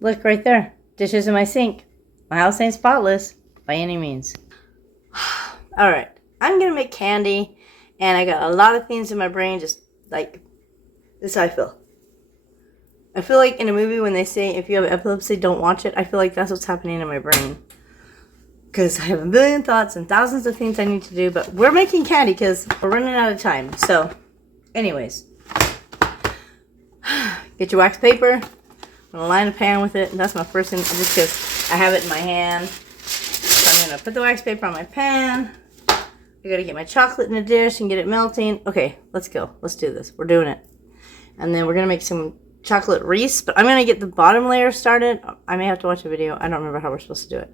Look right there. Dishes in my sink. My house ain't spotless by any means. Alright, I'm gonna make candy, and I got a lot of things in my brain, just like, this is how I feel. I feel like in a movie when they say if you have epilepsy, don't watch it, I feel like that's what's happening in my brain. Because I have a million thoughts and thousands of things I need to do, but we're making candy because we're running out of time. So, anyways, get your wax paper. I'm gonna line a pan with it, and that's my first thing, just because I have it in my hand. So I'm gonna put the wax paper on my pan. I gotta get my chocolate in a dish and get it melting. Okay, let's go. Let's do this. We're doing it. And then we're gonna make some chocolate wreaths, but I'm gonna get the bottom layer started. I may have to watch a video. I don't remember how we're supposed to do it,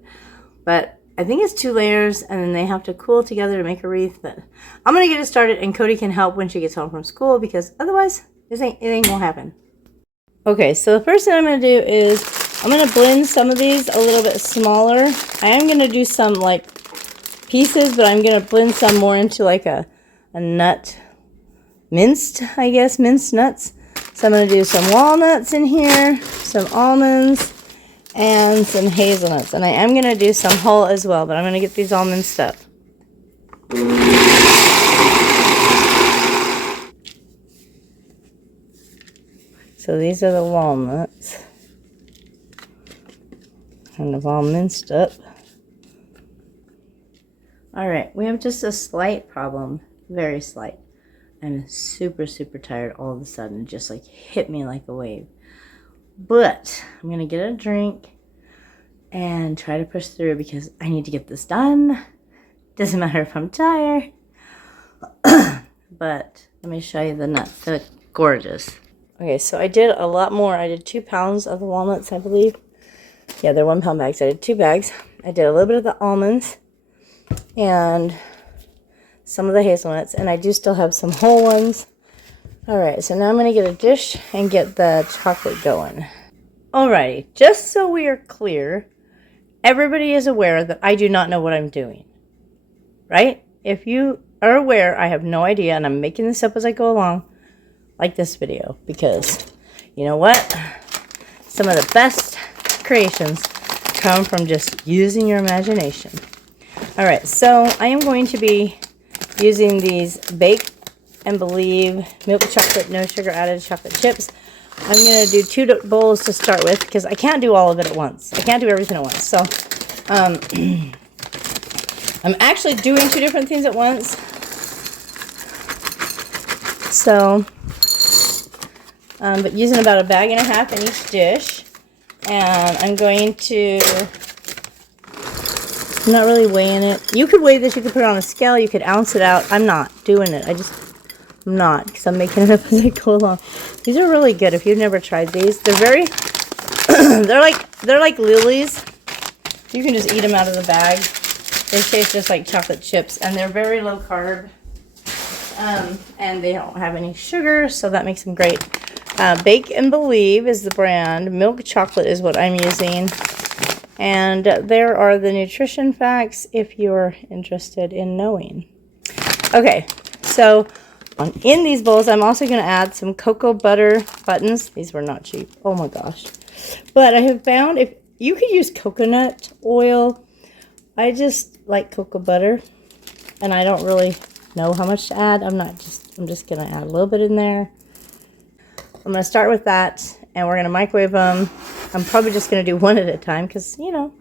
but I think it's 2 layers, and then they have to cool together to make a wreath. But I'm gonna get it started, and Cody can help when she gets home from school, because otherwise it ain't gonna happen. Okay, so the first thing I'm gonna do is I'm gonna blend some of these a little bit smaller. I am gonna do some like pieces, but I'm gonna blend some more into like a nut, minced, I guess, minced nuts. So I'm gonna do some walnuts in here, some almonds, and some hazelnuts. And I am going to do some whole as well, but I'm going to get these all minced up. So these are the walnuts. Kind of all minced up. Alright, we have just a slight problem. Very slight. I'm super, super tired all of a sudden. It just like hit me like a wave. But I'm going to get a drink and try to push through because I need to get this done. Doesn't matter if I'm tired. But let me show you the nuts. They're gorgeous. Okay, so I did a lot more. I did 2 pounds of the walnuts, I believe. Yeah, they're 1 pound bags. I did 2 bags. I did a little bit of the almonds and some of the hazelnuts. And I do still have some whole ones. Alright, so now I'm going to get a dish and get the chocolate going. Alrighty, just so we are clear, everybody is aware that I do not know what I'm doing. Right? If you are aware, I have no idea, and I'm making this up as I go along, like this video, because you know what? Some of the best creations come from just using your imagination. Alright, so I am going to be using these Bake and Believe milk chocolate, no sugar added chocolate chips. I'm going to do 2 bowls to start with because I can't do all of it at once. I can't do everything at once. So I'm actually doing 2 different things at once. So, but using about 1.5 bags in each dish. And I'm going to, I'm not really weighing it. You could weigh this, you could put it on a scale, you could ounce it out. I'm not doing it. I'm not, because I'm making it up as I go along. These are really good. If you've never tried these, they're very, they're like lilies. You can just eat them out of the bag. They taste just like chocolate chips, and they're very low carb. And they don't have any sugar, so that makes them great. Bake and Believe is the brand. Milk chocolate is what I'm using. And there are the nutrition facts if you're interested in knowing. Okay, so in these bowls, I'm also going to add some cocoa butter buttons. These were not cheap. Oh my gosh. But I have found if you could use coconut oil. I just like cocoa butter. And I don't really know how much to add. I'm just going to add a little bit in there. I'm going to start with that. And we're going to microwave them. I'm probably just going to do 1 at a time. Because, you know,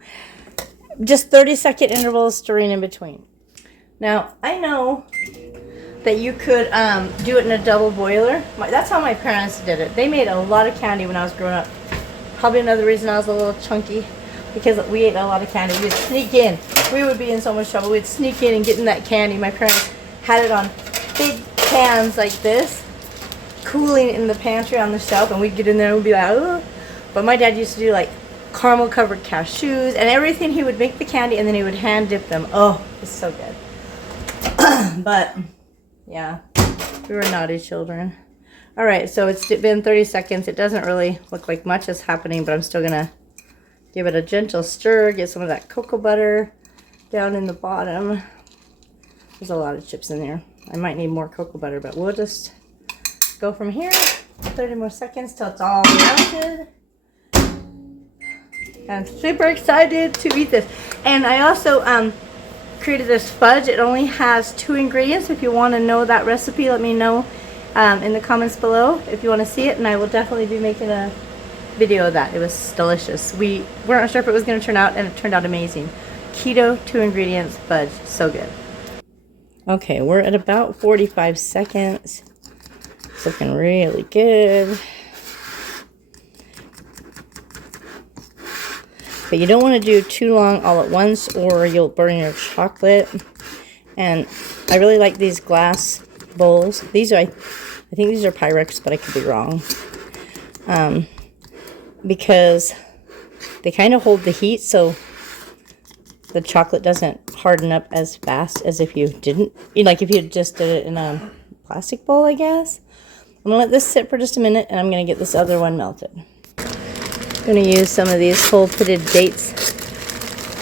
just 30-second intervals stirring in between. Now, I know that you could do it in a double boiler. That's how my parents did it. They made a lot of candy when I was growing up. Probably another reason I was a little chunky, because we ate a lot of candy. We'd sneak in. We would be in so much trouble. We'd sneak in and get in that candy. My parents had it on big pans like this, cooling in the pantry on the shelf, and we'd get in there and we'd be like, oh. But my dad used to do like caramel covered cashews and everything. He would make the candy and then he would hand dip them. Oh, it's so good. But yeah, we were naughty children. Alright, so it's been 30 seconds. It doesn't really look like much is happening, but I'm still going to give it a gentle stir. Get some of that cocoa butter down in the bottom. There's a lot of chips in there. I might need more cocoa butter, but we'll just go from here. 30 more seconds till it's all melted. I'm super excited to eat this. And I also created this fudge. It only has 2 ingredients. If you want to know that recipe, let me know in the comments below if you want to see it, and I will definitely be making a video of that. It was delicious. We weren't sure if it was going to turn out, and it turned out amazing. Keto, 2 ingredients fudge, so good. Okay, we're at about 45 seconds. It's looking really good. But you don't want to do too long all at once or you'll burn your chocolate. And I really like these glass bowls. These are, I think these are Pyrex, but I could be wrong. Because they kind of hold the heat so the chocolate doesn't harden up as fast as if you didn't. Like if you just did it in a plastic bowl, I guess. I'm going to let this sit for just a minute and I'm going to get this other one melted. I'm going to use some of these whole pitted dates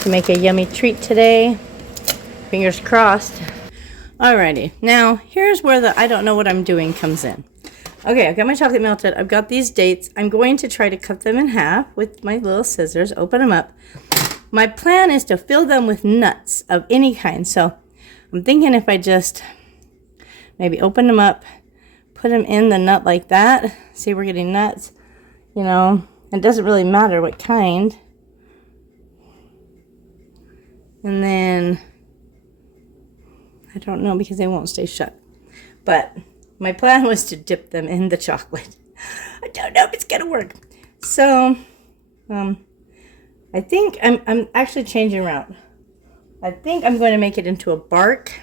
to make a yummy treat today. Fingers crossed. Alrighty, now here's where the I don't know what I'm doing comes in. Okay, I've got my chocolate melted. I've got these dates. I'm going to try to cut them in half with my little scissors, open them up. My plan is to fill them with nuts of any kind. So I'm thinking if I just maybe open them up, put them in the nut like that. See, we're getting nuts, you know. It doesn't really matter what kind. And then, I don't know because they won't stay shut. But my plan was to dip them in the chocolate. I don't know if it's going to work. So, I think I'm actually changing around. I think I'm going to make it into a bark.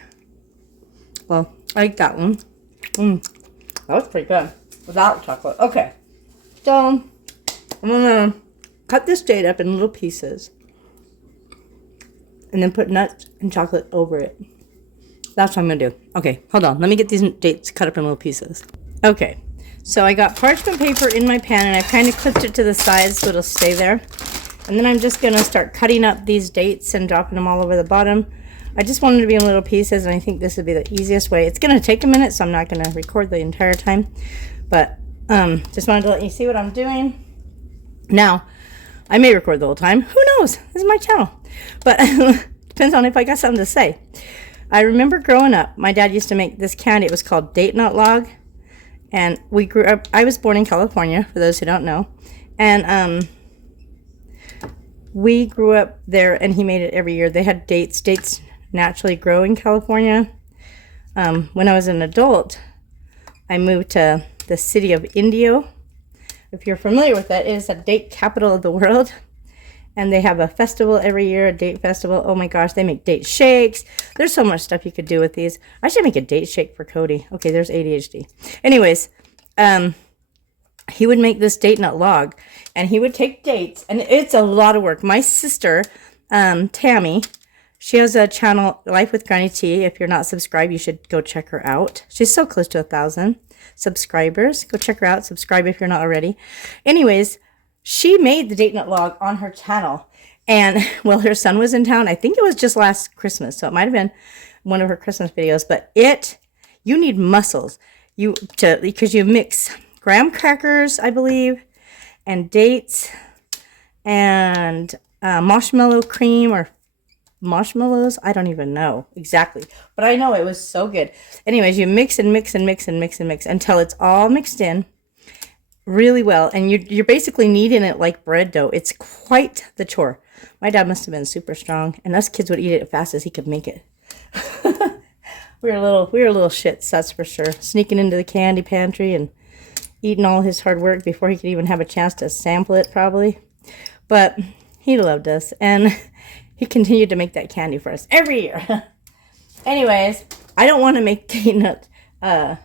Well, I like that one. That was pretty good. Without chocolate. Okay. So, I'm going to cut this date up in little pieces and then put nuts and chocolate over it. That's what I'm going to do. Okay, hold on. Let me get these dates cut up in little pieces. Okay, so I got parchment paper in my pan and I've kind of clipped it to the sides so it'll stay there. And then I'm just going to start cutting up these dates and dropping them all over the bottom. I just wanted to be in little pieces and I think this would be the easiest way. It's going to take a minute, so I'm not going to record the entire time. But just wanted to let you see what I'm doing. Now, I may record the whole time. Who knows? This is my channel. But depends on if I got something to say. I remember growing up, my dad used to make this candy. It was called Date Nut Log. And we grew up, I was born in California, for those who don't know. And we grew up there, and he made it every year. They had dates. Dates naturally grow in California. When I was an adult, I moved to the city of Indio. If you're familiar with that, it is a date capital of the world. And they have a festival every year, a date festival. Oh my gosh, they make date shakes. There's so much stuff you could do with these. I should make a date shake for Cody. Okay, there's ADHD. Anyways, he would make this date nut log. And he would take dates. And it's a lot of work. My sister, Tammy, she has a channel, Life with Granny T. If you're not subscribed, you should go check her out. She's so close to 1,000 subscribers. Go check her out. Subscribe if you're not already. Anyways, she made the date nut log on her channel. And, well, her son was in town. I think it was just last Christmas. So it might have been one of her Christmas videos. But you need muscles. Because you mix graham crackers, I believe, and dates, and marshmallow cream or marshmallows. I don't even know exactly, but I know it was so good. Anyways, you mix and mix and mix and mix and mix until it's all mixed in really well, and you're basically kneading it like bread dough. It's quite the chore. My dad must have been super strong, and us kids would eat it as fast as he could make it. we were little shits, that's for sure. Sneaking into the candy pantry and eating all his hard work before he could even have a chance to sample it, probably. But he loved us, and he continued to make that candy for us every year. Anyways, I don't want to make date nut log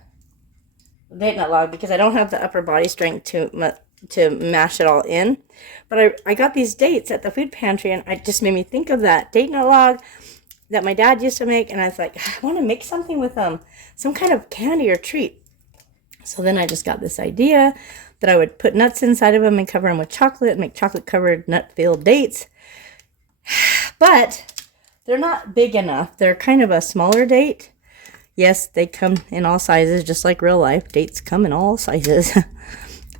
because I don't have the upper body strength to mash it all in. But I got these dates at the food pantry, and it just made me think of that date nut log that my dad used to make, and I was like, I want to make something with some kind of candy or treat. So then I just got this idea that I would put nuts inside of them and cover them with chocolate and make chocolate-covered nut-filled dates. But they're not big enough. They're kind of a smaller date. Yes, they come in all sizes, just like real life. Dates come in all sizes.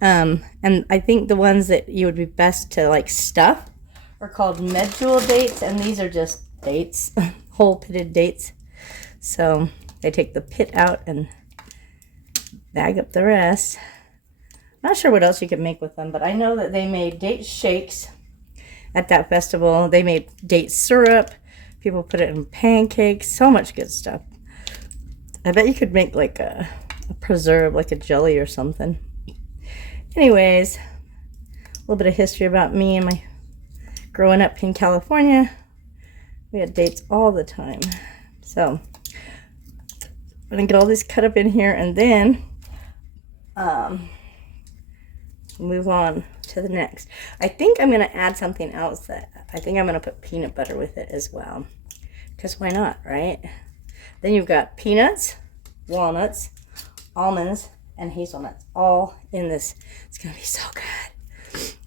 And I think the ones that you would be best to like stuff are called medjool dates, and these are just dates, whole pitted dates. So they take the pit out and bag up the rest. Not sure what else you could make with them, but I know that they made date shakes at that festival. They made date syrup. People put it in pancakes. So much good stuff. I bet you could make like a preserve, like a jelly or something. Anyways, a little bit of history about me and my growing up in California. We had dates all the time. So I'm gonna get all these cut up in here and then move on to the next. I think I'm gonna add something else. That I think I'm gonna put peanut butter with it as well, because why not, right? Then you've got peanuts, walnuts, almonds, and hazelnuts all in this. It's gonna be so good.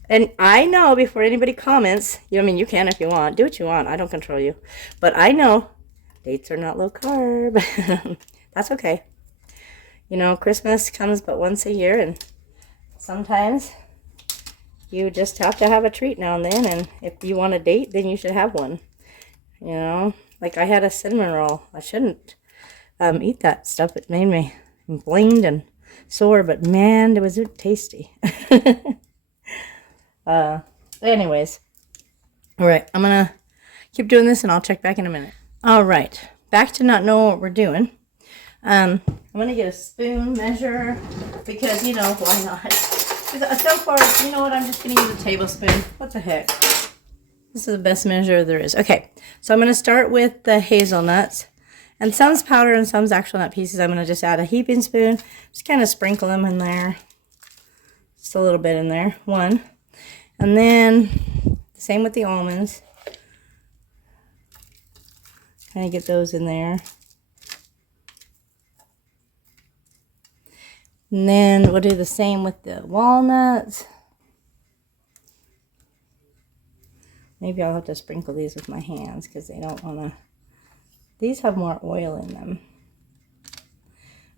And I know, before anybody comments, I mean, you can if you want, do what you want, I don't control you, but I know dates are not low carb. That's okay. You know, Christmas comes but once a year, and sometimes you just have to have a treat now and then, and if you want a date, then you should have one. You know, like I had a cinnamon roll. I shouldn't eat that stuff. It made me inflamed and sore, but man, it was tasty. Anyways, all right, I'm gonna keep doing this and I'll check back in a minute. All right, back to not knowing what we're doing. I'm gonna get a spoon measure because, you know, why not? So far, you know what, I'm just gonna use a tablespoon. What the heck? This is the best measure there is. Okay, so I'm gonna start with the hazelnuts. And some's powder and some's actual nut pieces. I'm gonna just add a heaping spoon. Just kind of sprinkle them in there. Just a little bit in there. One. And then, the same with the almonds. Kind of get those in there. And then we'll do the same with the walnuts. Maybe I'll have to sprinkle these with my hands because they don't want to. These have more oil in them.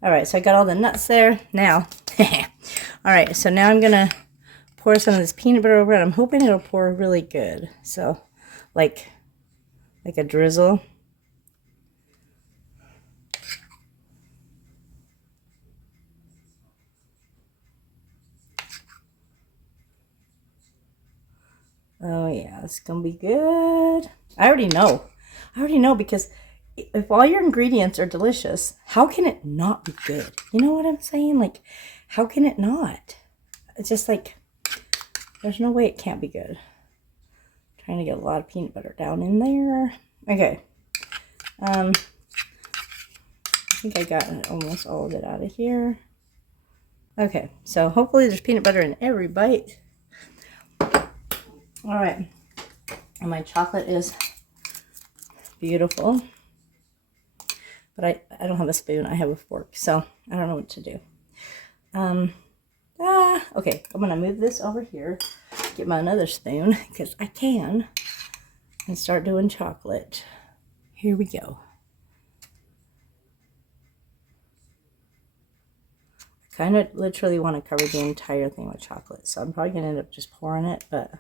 All right, so I got all the nuts there. Now, all right, so now I'm going to pour some of this peanut butter over it. I'm hoping it'll pour really good. So, like a drizzle. Oh yeah, it's gonna be good. I already know because if all your ingredients are delicious, how can it not be good? You know what I'm saying? Like, how can it not? It's just like, there's no way it can't be good. Trying to get a lot of peanut butter down in there. Okay. I think I got almost all of it out of here. Okay, so hopefully there's peanut butter in every bite. All right, and my chocolate is beautiful, but I don't have a spoon, I have a fork, so I don't know what to do. Okay, I'm gonna move this over here, get my another spoon, because I can, and start doing chocolate. Here we go. I kind of literally want to cover the entire thing with chocolate, so I'm probably gonna end up just pouring it, but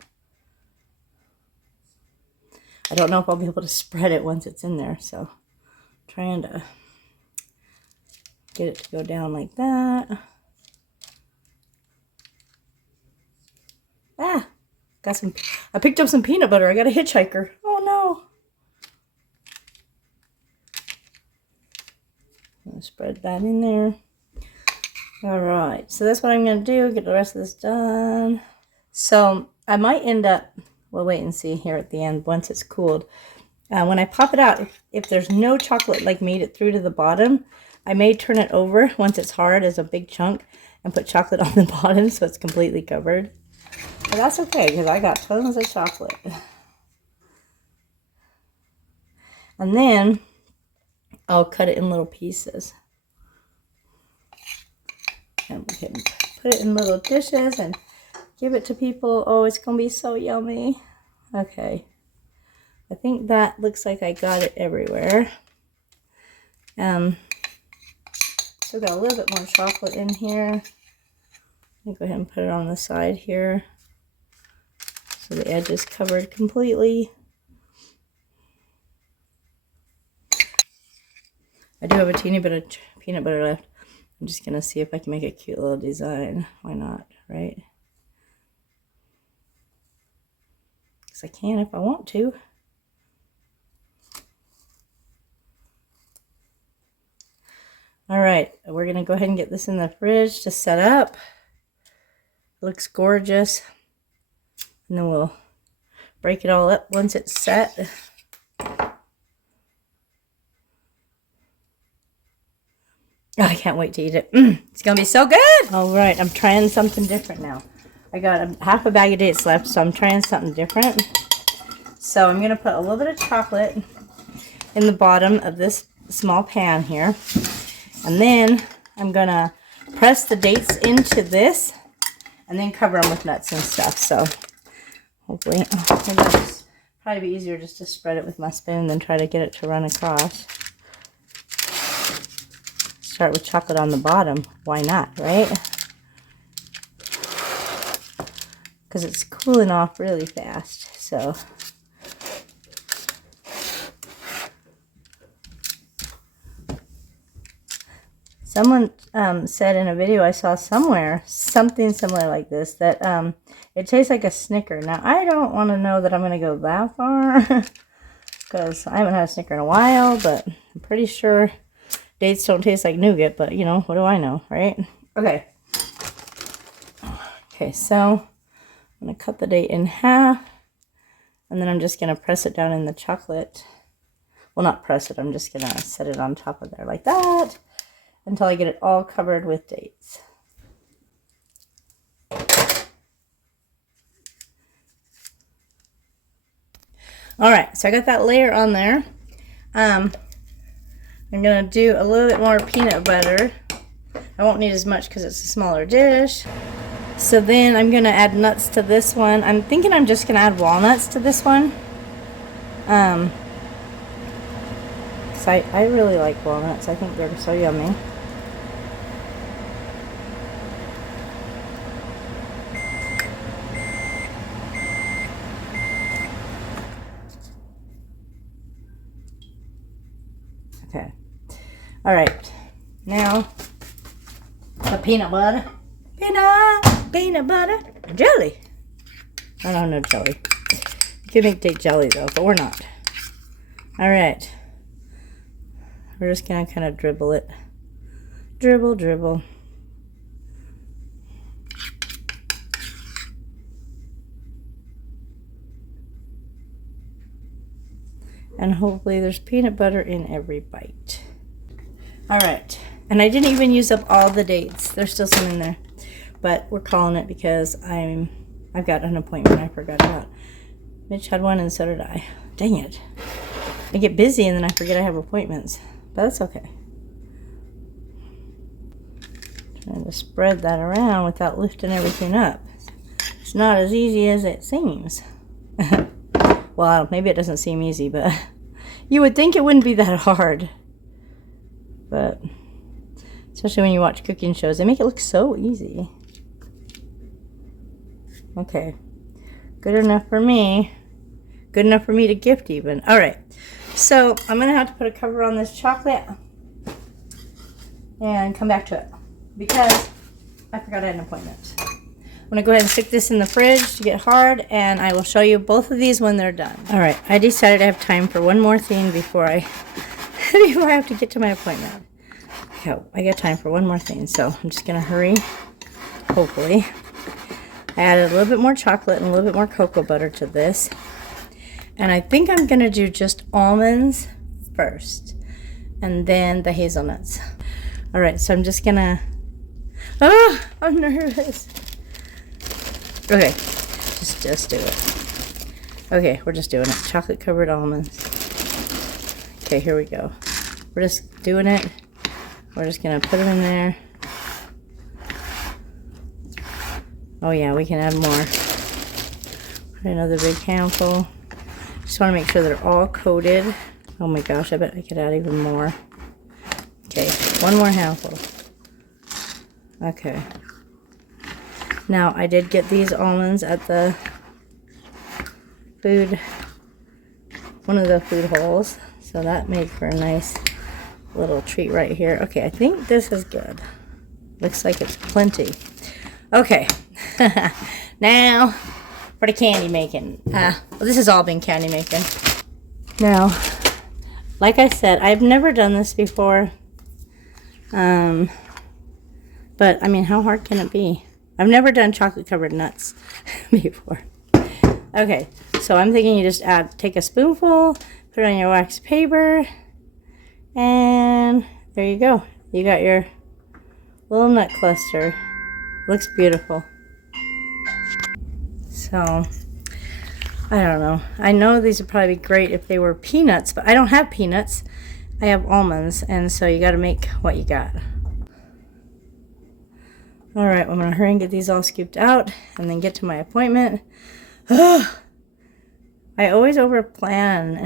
I don't know if I'll be able to spread it once it's in there, so I'm trying to get it to go down like that. Ah, I picked up some peanut butter. I got a hitchhiker. Oh no. I'm gonna spread that in there. All right, so that's what I'm gonna do, get the rest of this done. So I might end up, we'll wait and see here at the end once it's cooled. When I pop it out, if there's no chocolate like made it through to the bottom, I may turn it over once it's hard as a big chunk and put chocolate on the bottom so it's completely covered. But that's okay because I got tons of chocolate. And then I'll cut it in little pieces. And we can put it in little dishes and give it to people. Oh, it's going to be so yummy. Okay. I think that looks like I got it everywhere. Still got a little bit more chocolate in here. Let me go ahead and put it on the side here. so the edge is covered completely. I do have a teeny bit of peanut butter left. I'm just going to see if I can make a cute little design. Why not, right? Because I can if I want to. All right, we're going to go ahead and get this in the fridge to set up. It looks gorgeous. And then we'll break it all up once it's set. Oh, I can't wait to eat it. It's going to be so good. All right, I'm trying something different now. I got half a bag of dates left, so I'm trying something different. So I'm going to put a little bit of chocolate in the bottom of this small pan here. And then I'm going to press the dates into this and then cover them with nuts and stuff. So hopefully, it's probably be easier just to spread it with my spoon than try to get it to run across. Start with chocolate on the bottom. Why not, right? Because it's cooling off really fast. So someone said in a video I saw somewhere something similar like this, that it tastes like a Snicker. Now I don't want to know that I'm going to go that far because I haven't had a Snicker in a while, but I'm pretty sure dates don't taste like nougat, but you know, what do I know, right? Okay. Okay, so I'm going to cut the date in half, and then I'm just going to press it down in the chocolate. Well, not press it, I'm just going to set it on top of there like that until I get it all covered with dates. All right, so I got that layer on there. I'm going to do a little bit more peanut butter. I won't need as much because it's a smaller dish. So then I'm going to add nuts to this one. I'm thinking I'm just going to add walnuts to this one. Because I really like walnuts. I think they're so yummy. Okay. All right. Now, the peanut butter. Peanut butter. Jelly. I don't know jelly. You can make date jelly though, but we're not. All right. We're just going to kind of dribble it. Dribble, dribble. And hopefully there's peanut butter in every bite. All right. And I didn't even use up all the dates. There's still some in there. But we're calling it because I've got an appointment I forgot about. Mitch had one and so did I. Dang it. I get busy and then I forget I have appointments. But that's okay. Trying to spread that around without lifting everything up. It's not as easy as it seems. Well, maybe it doesn't seem easy, but you would think it wouldn't be that hard. But especially when you watch cooking shows, they make it look so easy. Okay. Good enough for me. Good enough for me to gift even. All right. So I'm going to have to put a cover on this chocolate and come back to it because I forgot I had an appointment. I'm going to go ahead and stick this in the fridge to get hard, and I will show you both of these when they're done. All right. I decided I have time for one more thing before I have to get to my appointment. Okay, I got time for one more thing, so I'm just going to hurry, hopefully. I added a little bit more chocolate and a little bit more cocoa butter to this. And I think I'm going to do just almonds first, and then the hazelnuts. All right, so I'm just going to... Oh, I'm nervous. Okay, just do it. Okay, we're just doing it. Chocolate covered almonds. Okay, here we go. We're just doing it. We're just going to put them in there. Oh yeah, we can add more. Put another big handful. Just want to make sure they're all coated. Oh my gosh, I bet I could add even more. Okay, one more handful. Okay. Now, I did get these almonds at the food, one of the food holes. So that made for a nice little treat right here. Okay, I think this is good. Looks like it's plenty. Okay, now for the candy making. Well, this has all been candy making. Now, like I said, I've never done this before. But I mean, how hard can it be? I've never done chocolate covered nuts before. Okay, so I'm thinking you just take a spoonful, put it on your wax paper, and there you go. You got your little nut cluster. Looks beautiful. So, I don't know. I know these would probably be great if they were peanuts, but I don't have peanuts. I have almonds, and so you got to make what you got. All right, I'm going to hurry and get these all scooped out and then get to my appointment. I always overplan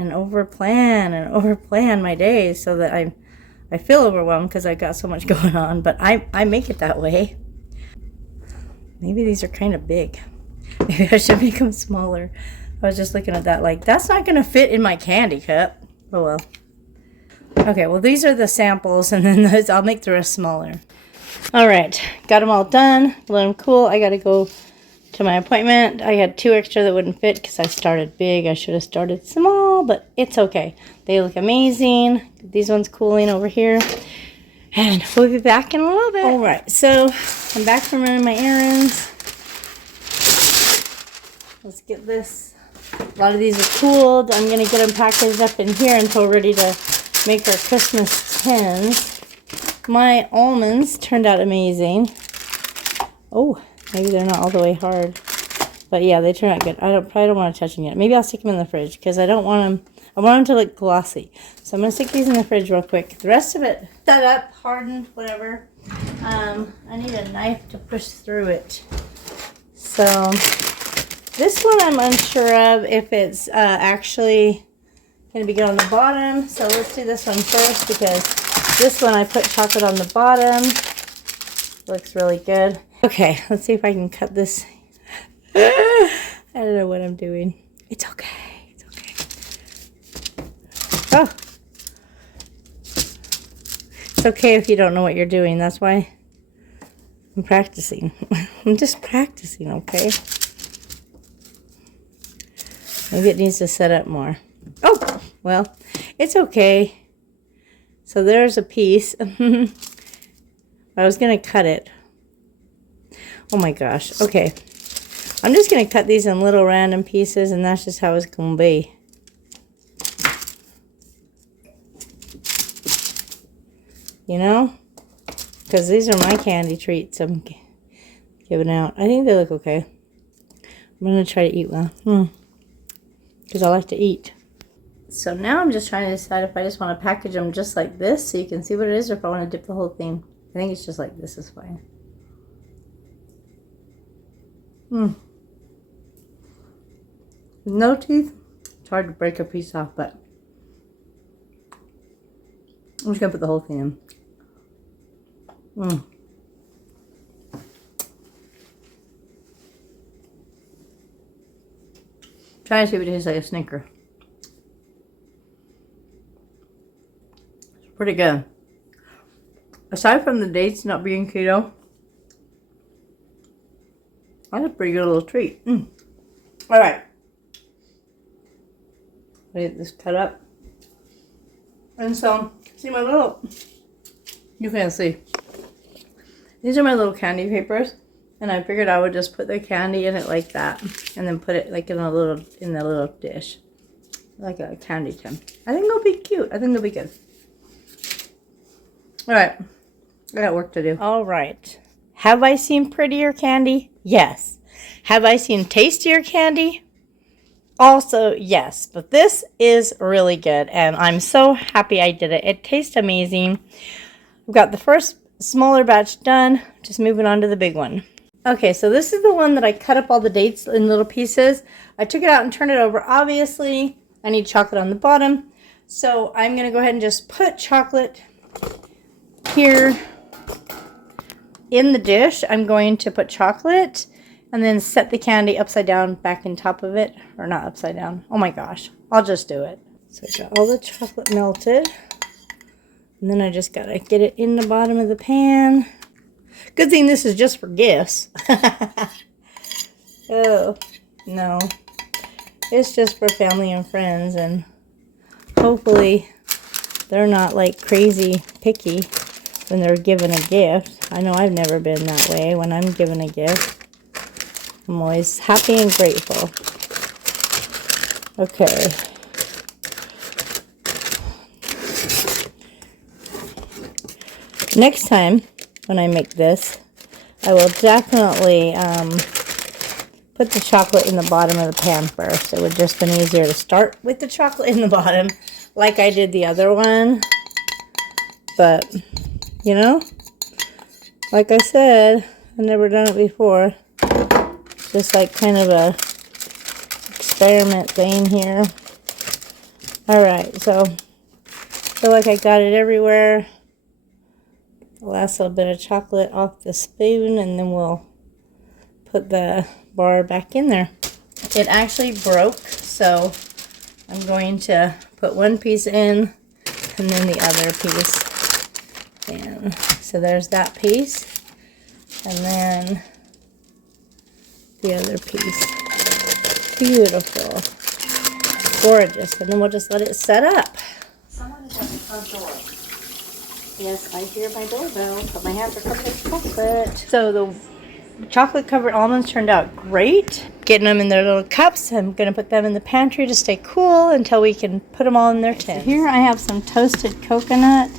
my days so that I feel overwhelmed because I got so much going on, but I make it that way. Maybe these are kind of big. Maybe I should make them smaller. I was just looking at that like, that's not going to fit in my candy cup. Oh well. Okay, well these are the samples, and then those, I'll make the rest smaller. All right, got them all done. Let them cool. I got to go to my appointment. I had 2 extra that wouldn't fit because I started big. I should have started small, but it's okay. They look amazing. These ones cooling over here. And we'll be back in a little bit. All right, so I'm back from running my errands. Let's get this. A lot of these are cooled. I'm going to get them packaged up in here until ready to make our Christmas tins. My almonds turned out amazing. Oh, maybe they're not all the way hard. But yeah, they turned out good. I probably don't want to touch them yet. Maybe I'll stick them in the fridge because I don't want them. I want them to look glossy. So I'm going to stick these in the fridge real quick. The rest of it set up, hardened, whatever. I need a knife to push through it. So this one I'm unsure of if it's actually going to be good on the bottom. So let's do this one first because this one I put chocolate on the bottom. Looks really good. Okay, let's see if I can cut this. I don't know what I'm doing. It's okay. It's okay. Oh. It's okay if you don't know what you're doing. That's why I'm practicing. I'm just practicing, okay? Maybe it needs to set up more. Oh, well, it's okay. So there's a piece. I was going to cut it. Oh my gosh. Okay. I'm just going to cut these in little random pieces, and that's just how it's going to be. You know? Because these are my candy treats I'm giving out. I think they look okay. I'm going to try to eat one. Because I like to eat. So now I'm just trying to decide if I just want to package them just like this so you can see what it is, or if I want to dip the whole thing. I think it's just like this is fine. No teeth. It's hard to break a piece off, but I'm just going to put the whole thing in. Try to see if it tastes like a Snicker. It's pretty good. Aside from the dates not being keto, that's a pretty good little treat. Alright. I get this cut up. And so, see my little, you can't see. These are my little candy papers. And I figured I would just put the candy in it like that. And then put it like in the little dish. Like a candy tin. I think it'll be cute. I think it'll be good. Alright. I got work to do. Alright. Have I seen prettier candy? Yes. Have I seen tastier candy? Also, yes. But this is really good. And I'm so happy I did it. It tastes amazing. I've got the first smaller batch done. Just moving on to the big one. Okay, so this is the one that I cut up all the dates in little pieces. I took it out and turned it over. Obviously, I need chocolate on the bottom. So I'm going to go ahead and just put chocolate here in the dish. I'm going to put chocolate And then set the candy upside down back in top of it. Or not upside down. Oh my gosh. I'll just do it. So I got all the chocolate melted. And then I just gotta get it in the bottom of the pan. Good thing this is just for gifts. Oh, no. It's just for family and friends. And hopefully they're not like crazy picky when they're given a gift. I know I've never been that way when I'm given a gift. I'm always happy and grateful. Okay. Next time when I make this, I will definitely put the chocolate in the bottom of the pan first. It would just been easier to start with the chocolate in the bottom like I did the other one. But, you know, like I said, I've never done it before. Just like kind of a experiment thing here. Alright, so feel like I got it everywhere. The last little bit of chocolate off the spoon, and then we'll put the bar back in there. It actually broke, so I'm going to put one piece in and then the other piece in. So there's that piece, and then the other piece. Beautiful. Gorgeous. And then we'll just let it set up. Someone is at the front door. Yes, I hear my doorbell, but my hands are covered in chocolate. So the chocolate covered almonds turned out great. Getting them in their little cups. I'm going to put them in the pantry to stay cool until we can put them all in their tins. So here I have some toasted coconut.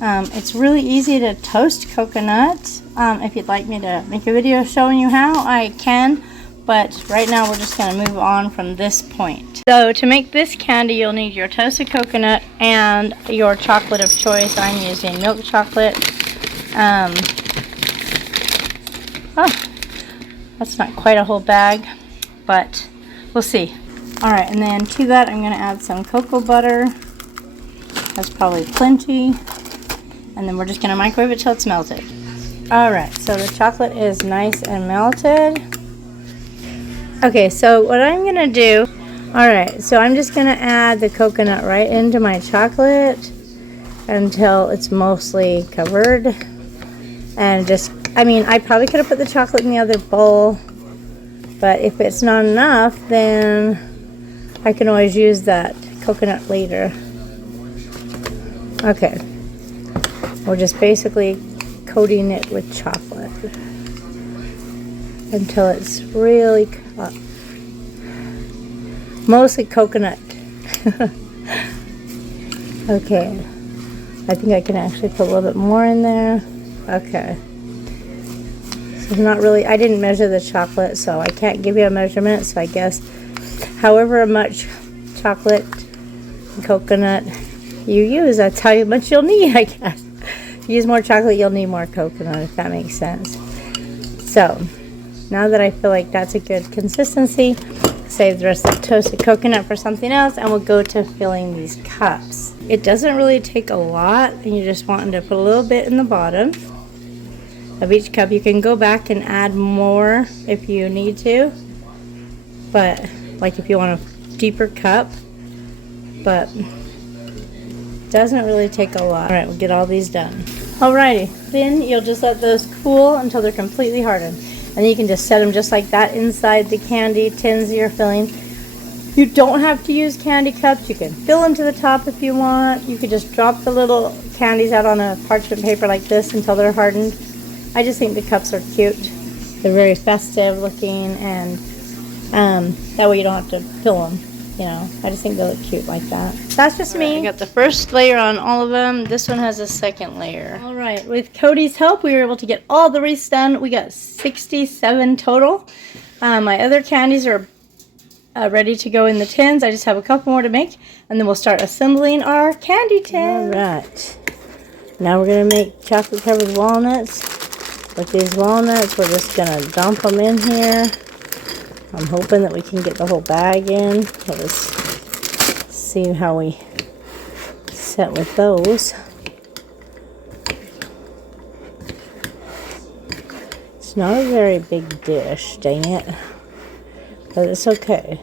It's really easy to toast coconut. If you'd like me to make a video showing you how, I can. But right now we're just going to move on from this point. So to make this candy, you'll need your toasted coconut and your chocolate of choice. I'm using milk chocolate. That's not quite a whole bag, but we'll see. Alright, and then to that I'm going to add some cocoa butter. That's probably plenty. And then we're just going to microwave it till it's melted. Alright, so the chocolate is nice and melted. Okay, so what I'm going to do, alright, so I'm just going to add the coconut right into my chocolate until it's mostly covered. And just, I mean, I probably could have put the chocolate in the other bowl, but if it's not enough, then I can always use that coconut later. Okay, we're just basically coating it with chocolate until it's really mostly coconut. Okay, I think I can actually put a little bit more in there. Okay, so not really, I didn't measure the chocolate, so I can't give you a measurement. So I guess however much chocolate and coconut you use, that's how much you'll need, I guess. If you use more chocolate, you'll need more coconut, if that makes sense. So now that I feel like that's a good consistency, save the rest of the toasted coconut for something else, and we'll go to filling these cups. It doesn't really take a lot, and you just want to put a little bit in the bottom of each cup. You can go back and add more if you need to, but like if you want a deeper cup, but it doesn't really take a lot. Alright, we'll get all these done. Alrighty, then you'll just let those cool until they're completely hardened. And then you can just set them just like that inside the candy tins you're filling. You don't have to use candy cups. You can fill them to the top if you want. You could just drop the little candies out on a parchment paper like this until they're hardened. I just think the cups are cute. They're very festive looking, and that way you don't have to fill them. You know, I just think they look cute like that. That's just me. I got the first layer on all of them. This one has a second layer. All right, with Cody's help, we were able to get all the wreaths done. We got 67 total. My other candies are ready to go in the tins. I just have a couple more to make, and then we'll start assembling our candy tin. All right. Now we're gonna make chocolate covered walnuts. With these walnuts, we're just gonna dump them in here. I'm hoping that we can get the whole bag in. Let's see how we set with those. It's It's not a very big dish, dang it. But it's okay.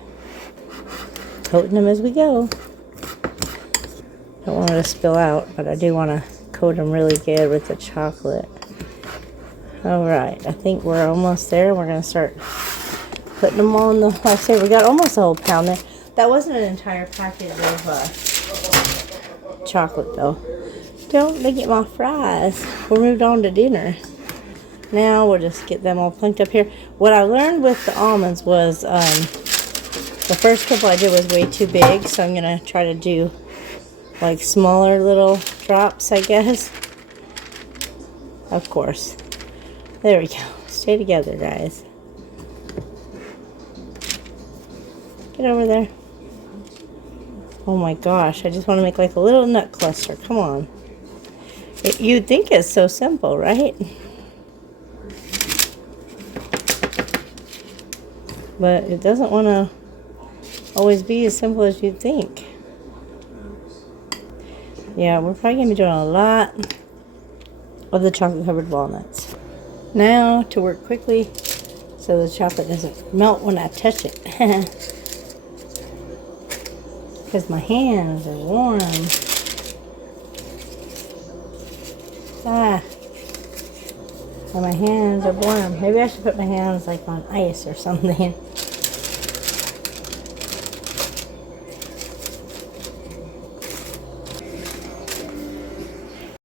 Coating them as we go. Don't want it to spill out, but I do want to coat them really good with the chocolate. Alright, I think we're almost there. We're going to start putting them all in the, like I say, we got almost a whole pound there. That wasn't an entire package of chocolate though. Don't look at my fries. We moved on to dinner. Now we'll just get them all plunked up here. What I learned with the almonds was the first couple I did was way too big, so I'm going to try to do like smaller little drops, I guess. Of course. There we go. Stay together, guys. Get over there. Oh my gosh, I just want to make like a little nut cluster. Come on. You'd think it's so simple, right? But it doesn't want to always be as simple as you'd think. Yeah, we're probably going to be doing a lot of the chocolate covered walnuts. Now to work quickly so the chocolate doesn't melt when I touch it. Because my hands are warm. And my hands are warm. Maybe I should put my hands like on ice or something.